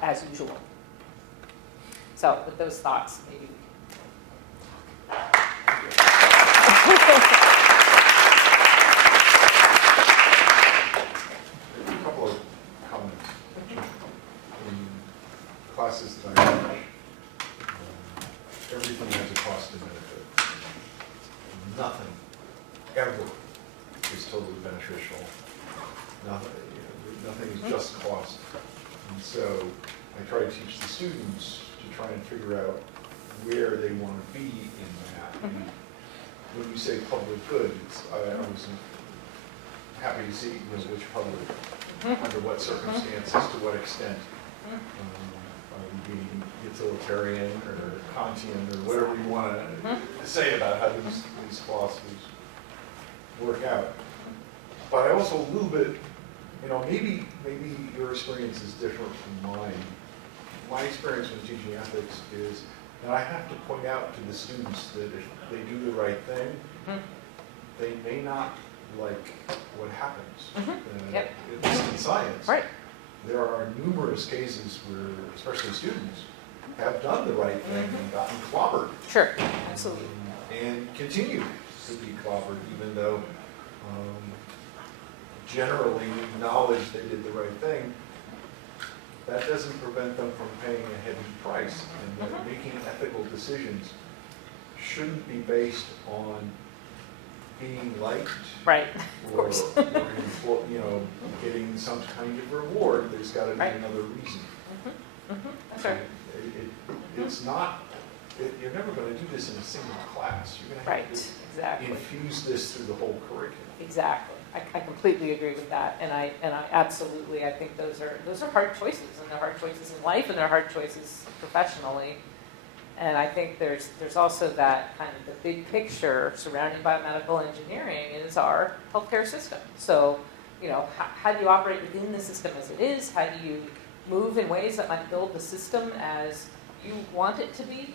as usual. So with those thoughts, maybe. A couple of comments. In classes that I teach, everything has a cost and benefit. Nothing ever is totally beneficial. Nothing is just cost. And so I try to teach the students to try and figure out where they want to be in that. And when you say public good, I was happy to see which public, under what circumstances, to what extent. Are we being utilitarian or Kantian or whatever you want to say about how these philosophies work out. But I also a little bit, maybe your experience is different from mine. My experience when teaching ethics is that I have to point out to the students that if they do the right thing, they may not like what happens. Yep. At least in science. Right. There are numerous cases where, especially students, have done the right thing and gotten clobbered. Sure, absolutely. And continue to be clobbered, even though generally acknowledge they did the right thing. That doesn't prevent them from paying a heavy price, and that making ethical decisions shouldn't be based on being liked, Right, or getting some kind of reward. There's got to be another reason. That's right. It's not. You're never going to do this in a single class. You're going to have to infuse this through the whole curriculum. Exactly. I completely agree with that, and I absolutely, I think those are hard choices, and they're hard choices in life, and they're hard choices professionally. And I think there's also that kind of the big picture surrounding biomedical engineering is our healthcare system. So, how do you operate within the system as it is? How do you move in ways that might build the system as you want it to be?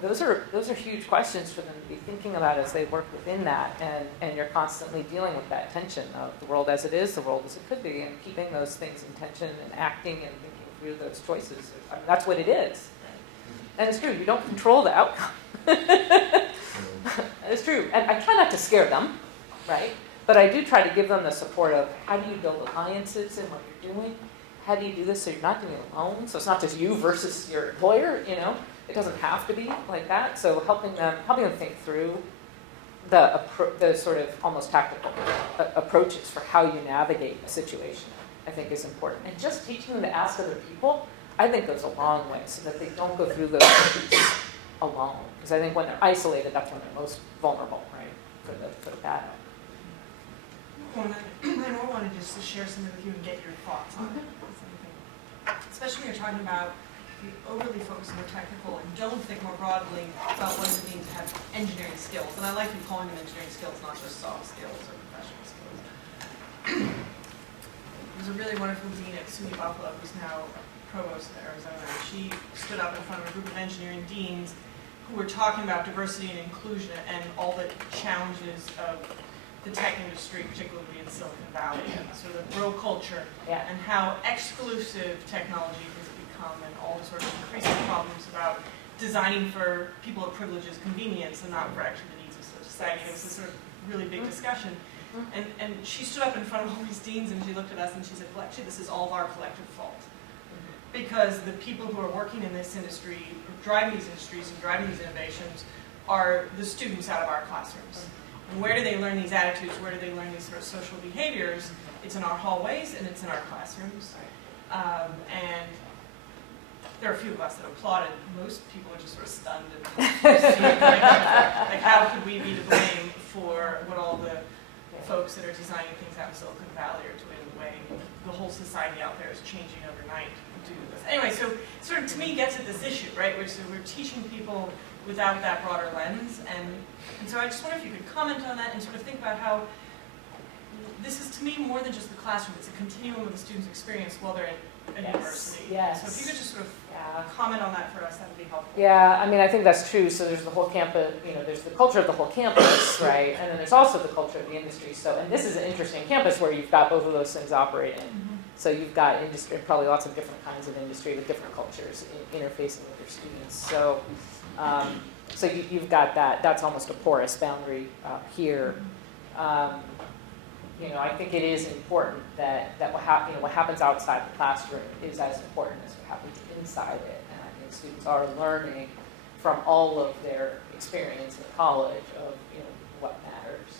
Those are huge questions for them to be thinking about as they work within that, and you're constantly dealing with that tension of the world as it is, the world as it could be, and keeping those things in tension and acting and thinking through those choices. I mean, that's what it is. And it's true, you don't control the outcome. It's true, and I try not to scare them, right? But I do try to give them the support of how do you build alliances in what you're doing? How do you do this so you're not doing it alone? So it's not just you versus your employer, It doesn't have to be like that. So helping them think through the sort of almost tactical approaches for how you navigate a situation, I think is important. And just teaching them to ask other people, I think goes a long way so that they don't go through those issues alone. Because I think when they're isolated, that's when they're most vulnerable, right, for the bad. I more wanted just to share something with you and get your thoughts on it. Especially when you're talking about the overly focused on the technical and don't think more broadly about what does it mean to have engineering skills. And I like you calling them engineering skills, not just soft skills or professional skills. There was a really wonderful dean at SUNY Buffalo, who's now provost at Arizona. She stood up in front of a group of engineering deans who were talking about diversity and inclusion and all the challenges of the tech industry, particularly in Silicon Valley, and sort of the bro culture, and how exclusive technology has become, and all the sort of increasing problems about designing for people of privilege's convenience and not for actually the needs of society. It was a sort of really big discussion. And she stood up in front of all these deans and she looked at us and she said, well, actually, this is all of our collective fault. Because the people who are working in this industry, driving these industries and driving these innovations, are the students out of our classrooms. And where do they learn these attitudes? Where do they learn these sort of social behaviors? It's in our hallways and it's in our classrooms. And there are a few of us that applauded. Most people are just sort of stunned and like how could we be to blame for what all the folks that are designing things out in Silicon Valley are doing the way the whole society out there is changing overnight due to this. Anyway, so sort of to me gets at this issue, right? We're teaching people without that broader lens, and so I just wonder if you could comment on that and sort of think about how this is to me more than just the classroom. It's a continuum of the student's experience while they're in university. Yes. So if you could just sort of comment on that for us, that would be helpful. Yeah, I mean, I think that's true. So there's the whole campus, there's the culture of the whole campus, right? And then there's also the culture of the industry. So, and this is an interesting campus where you've got both of those things operating. So you've got industry, probably lots of different kinds of industry with different cultures interfacing with your students. So, so you've got that. That's almost a porous boundary here. I think it is important that what happens outside the classroom is as important as what happens inside it. And I think students are learning from all of their experience in college of what matters.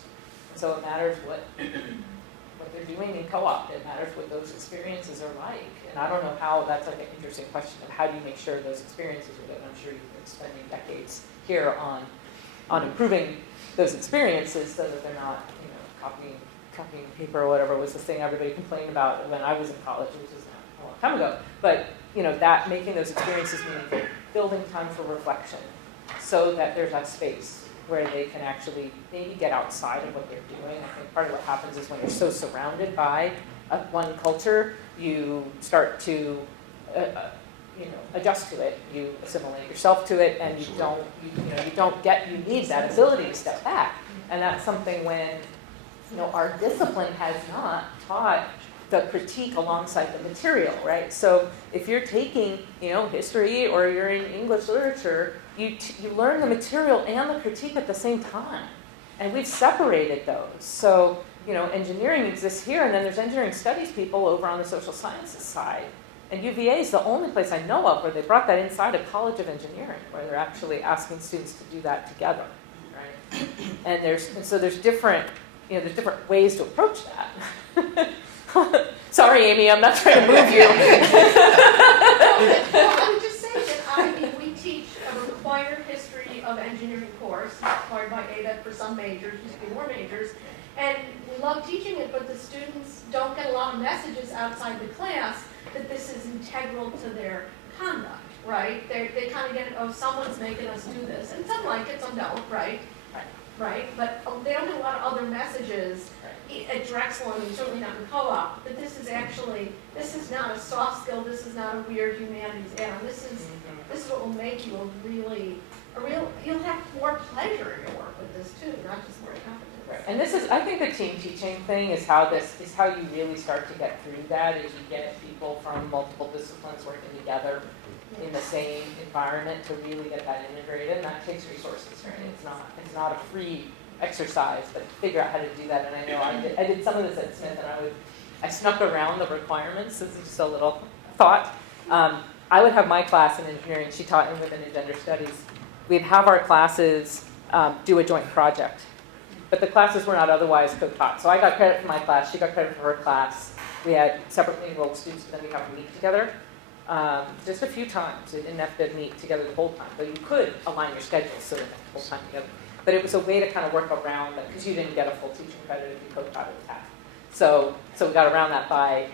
So it matters what they're doing in co-op. It matters what those experiences are like. And I don't know how that's like an interesting question of how do you make sure those experiences are good. I'm sure you've been spending decades here on improving those experiences so that they're not copying paper or whatever was the thing everybody complained about when I was in college, which is a long time ago. But that making those experiences meaningful, building time for reflection, so that there's that space where they can actually maybe get outside of what they're doing. I think part of what happens is when you're so surrounded by one culture, you start to adjust to it. You assimilate yourself to it, and you need that ability to step back. And that's something when our discipline has not taught the critique alongside the material, right? So if you're taking, history or you're in English literature, you learn the material and the critique at the same time. And we've separated those. So, engineering exists here, and then there's engineering studies people over on the social sciences side. And UVA is the only place I know of where they brought that inside a college of engineering, where they're actually asking students to do that together, right? And so there's different ways to approach that. Sorry, Amy, I'm not trying to move you. Well, I would just say that we teach a required history of engineering course, required by ADET for some majors, used to be more majors, and we love teaching it, but the students don't get a lot of messages outside the class that this is integral to their conduct, right? They kind of get, someone's making us do this, and some like it, some don't, right? Right, but they don't get a lot of other messages at Drexel, and certainly not in co-op, but this is not a soft skill, this is not a weird humanities add-on, this is what will make you you'll have more pleasure in your work with this too, not just more competent. Right. And I think the team teaching thing is how you really start to get through that, is you get people from multiple disciplines working together in the same environment to really get that integrated, and that takes resources, right? It's not a free exercise, but figure out how to do that. And I know I did some of this at Smith, and I snuck around the requirements. This is just a little thought. I would have my class in engineering. She taught in women and gender studies. We'd have our classes do a joint project, but the classes were not otherwise co-taught. So I got credit for my class. She got credit for her class. We had separately enrolled students, but then we have to meet together. Just a few times. It didn't have to meet together the whole time, but you could align your schedules so they met the whole time together. but it was a way to kind of work around that, because you didn't get a full teaching credit if you co-taught at TAC. So we got around that by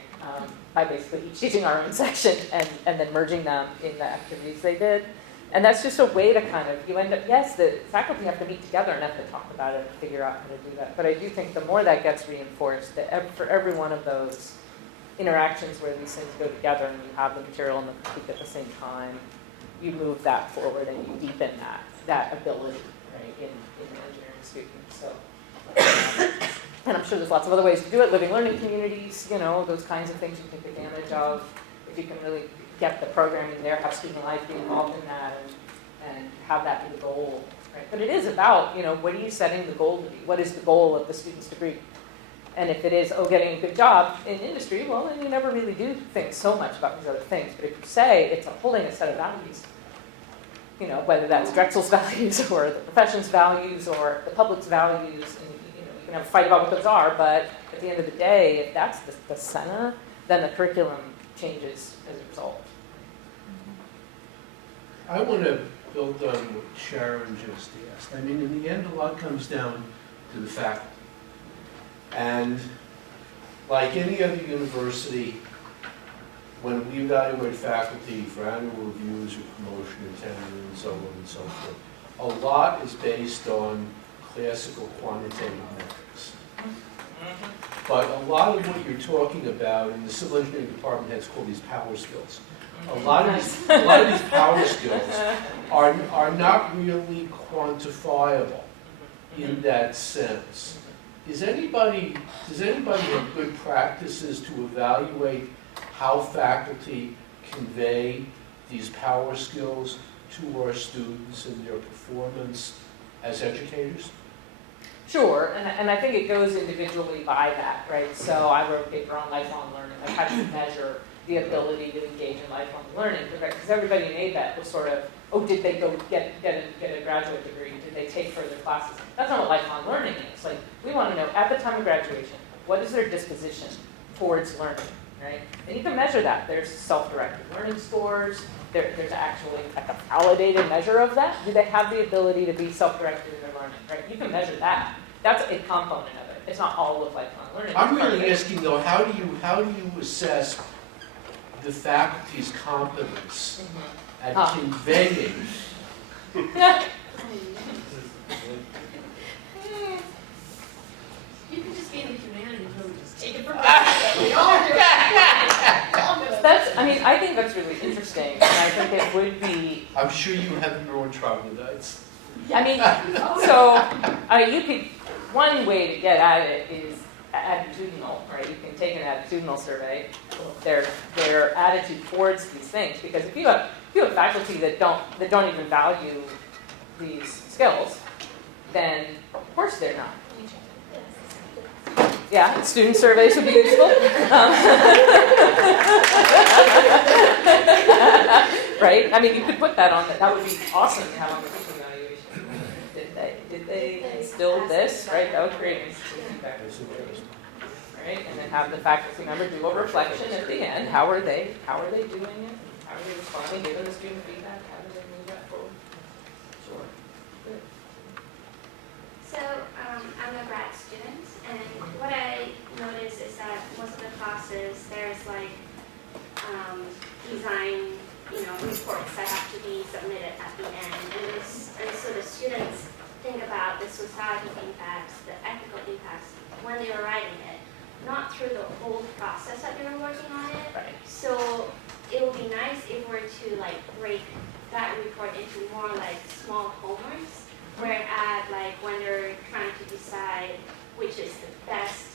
basically each teaching our own section and then merging them in the activities they did. And that's just a way to kind of, you end up, yes, the faculty have to meet together and have to talk about it and figure out how to do that. But I do think the more that gets reinforced, that for every one of those interactions where these things go together and you have the material and the critique at the same time, you move that forward and you deepen that ability, right, in engineering students. So, and I'm sure there's lots of other ways to do it, living learning communities, those kinds of things you take advantage of. If you can really get the programming there, have student life be involved in that, and have that be the goal, right? But it is about, what are you setting the goal to be? What is the goal of the student's degree? And if it is, getting a good job in industry, well, then you never really do think so much about these other things. But if you say it's holding a set of values, whether that's Drexel's values or the profession's values or the public's values, and you can have a fight about what those are, but at the end of the day, if that's the center, then the curriculum changes as a result. I want to build on what Sharon just asked. I mean, in the end, a lot comes down to the faculty. And like any other university, when we evaluate faculty for annual reviews or promotion and tenure and so on and so forth, a lot is based on classical quantitative metrics. But a lot of what you're talking about, in the civil engineering department heads call these power skills. A lot of these power skills are not really quantifiable in that sense. Does anybody have good practices to evaluate how faculty convey these power skills to our students and their performance as educators? Sure, and I think it goes individually by that, right? So I wrote a paper on lifelong learning, like how do you measure the ability to engage in lifelong learning? Because everybody in ABET was sort of, did they go get a graduate degree? Did they take further classes? That's not what lifelong learning is. Like, we want to know at the time of graduation, what is their disposition towards learning, right? And you can measure that. There's self-directed learning scores. There's actually like a validated measure of that. Do they have the ability to be self-directed in their learning, right? You can measure that. That's a component of it. It's not all of lifelong learning. I'm really asking though, how do you assess the faculty's competence at conveying? You can just be in the humanities where we just take it for granted. We all do it. I think that's really interesting, and I think it would be. I'm sure you have your own troglodytes. You could. One way to get at it is attitudinal, right? You can take an attitudinal survey, their attitude towards these things, because if you have faculty that don't even value these skills, then of course they're not. Yeah, student surveys would be useful. Right? I mean, you could put that on. That would be awesome to have on the teaching evaluation. Did they instill this? Right? That would create feedback. Right? And then have the faculty member do a reflection at the end. How are they doing it? How are they responding? Giving the student feedback. How do they move that forward? Sure. Good. So I'm a grad student, and what I noticed is that most of the classes there's like design, reports that have to be submitted at the end, and so the students think about the societal impacts, the ethical impacts when they were writing it, not through the whole process that they were working on it. Right. So it would be nice if we were to like break that report into more like small homeworks, whereas like when they're trying to decide which is the best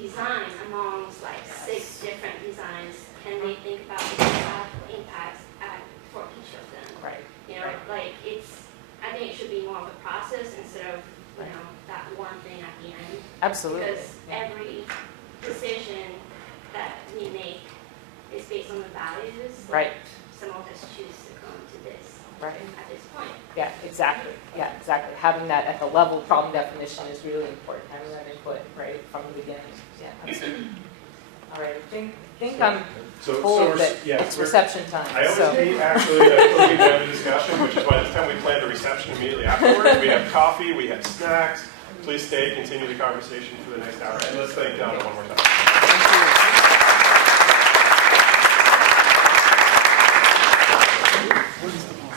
design amongst like 6 different designs, can they think about the societal impacts for each of them? Right. I think it should be more of a process instead of that one thing at the end. Absolutely. Because every decision that we make is based on the values. Right. Some of us choose to come to this Right. at this point. Yeah, exactly. Yeah, exactly. Having that at the level problem definition is really important. Having that input right from the beginning. Yeah, absolutely. All right, I think I'm So full of we're- it. yes, It's we're- reception time, I always so. hate actually closing down the discussion, which is why this time we planned a reception immediately afterwards. We have coffee, we have snacks. Please stay, continue the conversation for the next hour. And let's thank Donna one more time. Thank you.